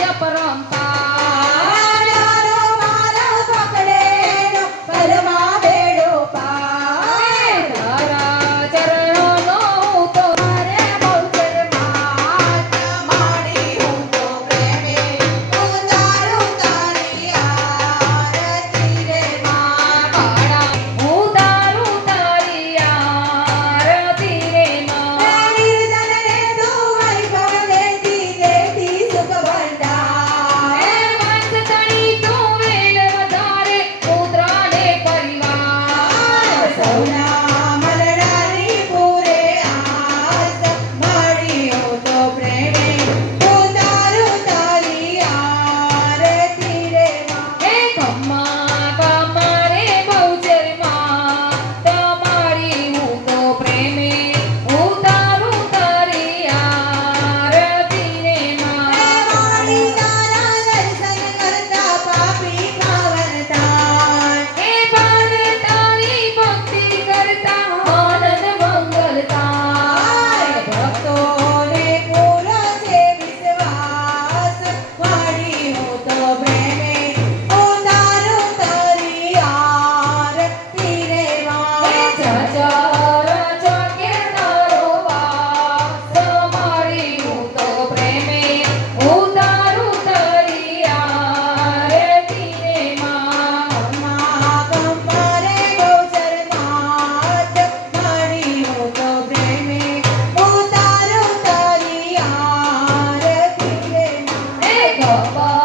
Jaya Parampara. বাবা